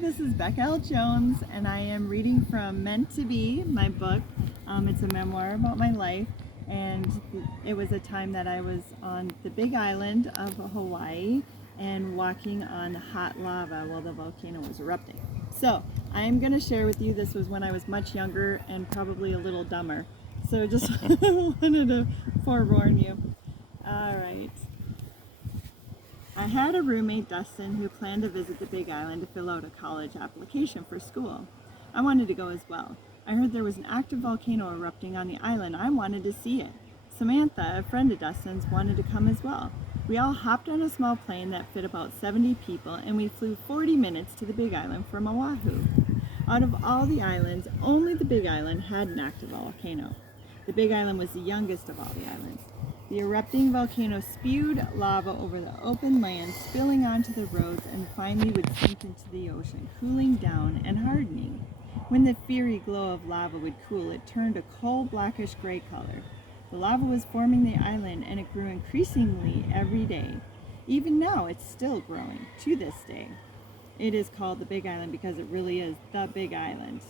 this is Becka L Jones, and I am reading from Meant to Be, my book. It's a memoir about my life, and it was a time that I was on the big island of Hawaii and walking on hot lava while the volcano was erupting. So I'm going to share with you, this was when I was much younger and probably a little dumber. So just wanted to forewarn you. All right. I had a roommate, Dustin, who planned to visit the Big Island to fill out a college application for school. I wanted to go as well. I heard there was an active volcano erupting on the island. I wanted to see it. Samantha, a friend of Dustin's, wanted to come as well. We all hopped on a small plane that fit about 70 people, and we flew 40 minutes to the Big Island from Oahu. Out of all the islands, only the Big Island had an active volcano. The Big Island was the youngest of all the islands. The erupting volcano spewed lava over the open land, spilling onto the roads, and finally would sink into the ocean, cooling down and hardening. When the fiery glow of lava would cool, it turned a cold blackish gray color. The lava was forming the island, and it grew increasingly every day. Even now, it's still growing to this day. It is called the Big Island because it really is the Big Island.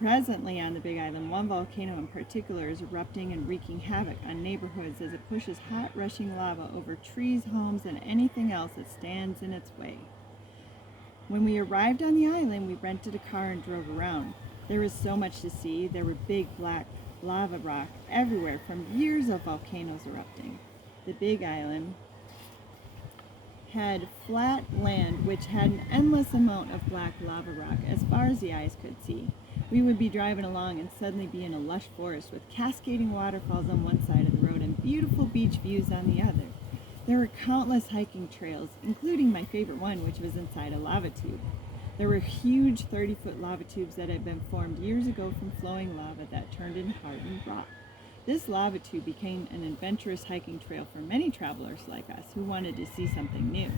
Presently on the Big Island, one volcano in particular is erupting and wreaking havoc on neighborhoods as it pushes hot, rushing lava over trees, homes, and anything else that stands in its way. When we arrived on the island, we rented a car and drove around. There was so much to see. There were big black lava rock everywhere from years of volcanoes erupting. The Big Island had flat land which had an endless amount of black lava rock as far as the eyes could see. We would be driving along and suddenly be in a lush forest with cascading waterfalls on one side of the road and beautiful beach views on the other. There were countless hiking trails, including my favorite one, which was inside a lava tube. There were huge 30-foot lava tubes that had been formed years ago from flowing lava that turned into hardened rock. This lava tube became an adventurous hiking trail for many travelers like us who wanted to see something new.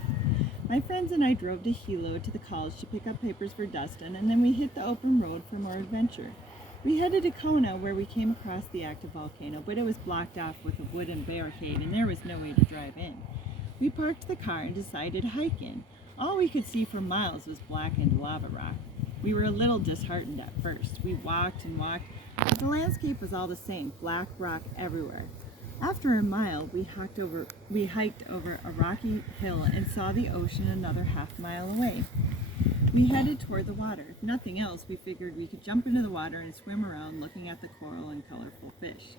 My friends and I drove to Hilo to the college to pick up papers for Dustin, and then we hit the open road for more adventure. We headed to Kona, where we came across the active volcano, but it was blocked off with a wooden barricade and there was no way to drive in. We parked the car and decided to hike in. All we could see for miles was blackened lava rock. We were a little disheartened at first. We walked and walked, but the landscape was all the same, black rock everywhere. After a mile, we hiked over a rocky hill and saw the ocean another half-mile away. We headed toward the water. If nothing else, we figured we could jump into the water and swim around looking at the coral and colorful fish.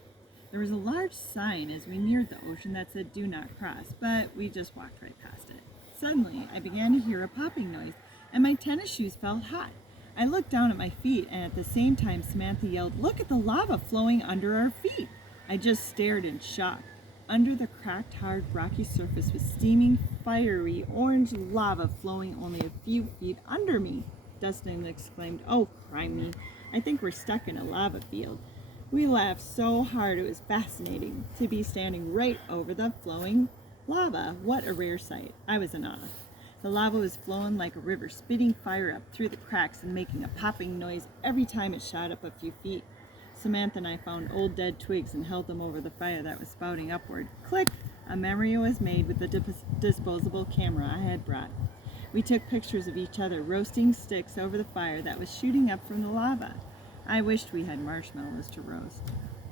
There was a large sign as we neared the ocean that said "Do not cross," but we just walked right past it. Suddenly, I began to hear a popping noise, and my tennis shoes felt hot. I looked down at my feet, and at the same time, Samantha yelled, "Look at the lava flowing under our feet!" I just stared in shock. Under the cracked, hard, rocky surface was steaming, fiery, orange lava flowing only a few feet under me. Dustin exclaimed, "Oh, criminy, I think we're stuck in a lava field." We laughed so hard it was fascinating to be standing right over the flowing lava. What a rare sight. I was in awe. The lava was flowing like a river, spitting fire up through the cracks and making a popping noise every time it shot up a few feet. Samantha and I found old dead twigs and held them over the fire that was spouting upward. Click! A memory was made with the disposable camera I had brought. We took pictures of each other roasting sticks over the fire that was shooting up from the lava. I wished we had marshmallows to roast.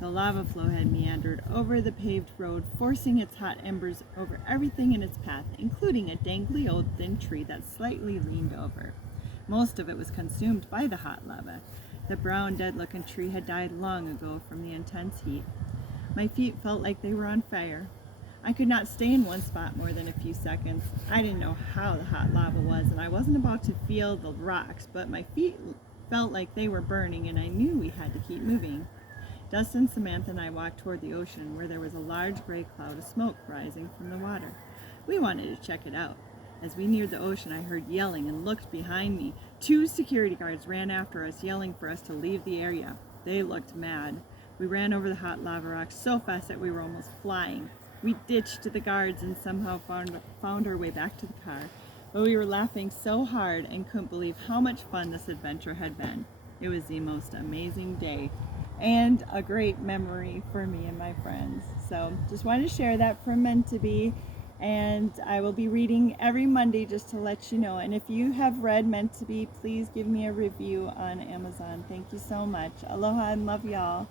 The lava flow had meandered over the paved road, forcing its hot embers over everything in its path, including a dangly old thin tree that slightly leaned over. Most of it was consumed by the hot lava. The brown, dead-looking tree had died long ago from the intense heat. My feet felt like they were on fire. I could not stay in one spot more than a few seconds. I didn't know how the hot lava was, and I wasn't about to feel the rocks, but my feet felt like they were burning, and I knew we had to keep moving. Dustin, Samantha, and I walked toward the ocean, where there was a large gray cloud of smoke rising from the water. We wanted to check it out. As we neared the ocean, I heard yelling and looked behind me. 2 security guards ran after us, yelling for us to leave the area. They looked mad. We ran over the hot lava rocks so fast that we were almost flying. We ditched the guards and somehow found our way back to the car. But we were laughing so hard and couldn't believe how much fun this adventure had been. It was the most amazing day and a great memory for me and my friends. So just wanted to share that from Meant to Be. And I will be reading every Monday just to let you know. And if you have read Meant to Be, please give me a review on Amazon. Thank you so much. Aloha and love y'all.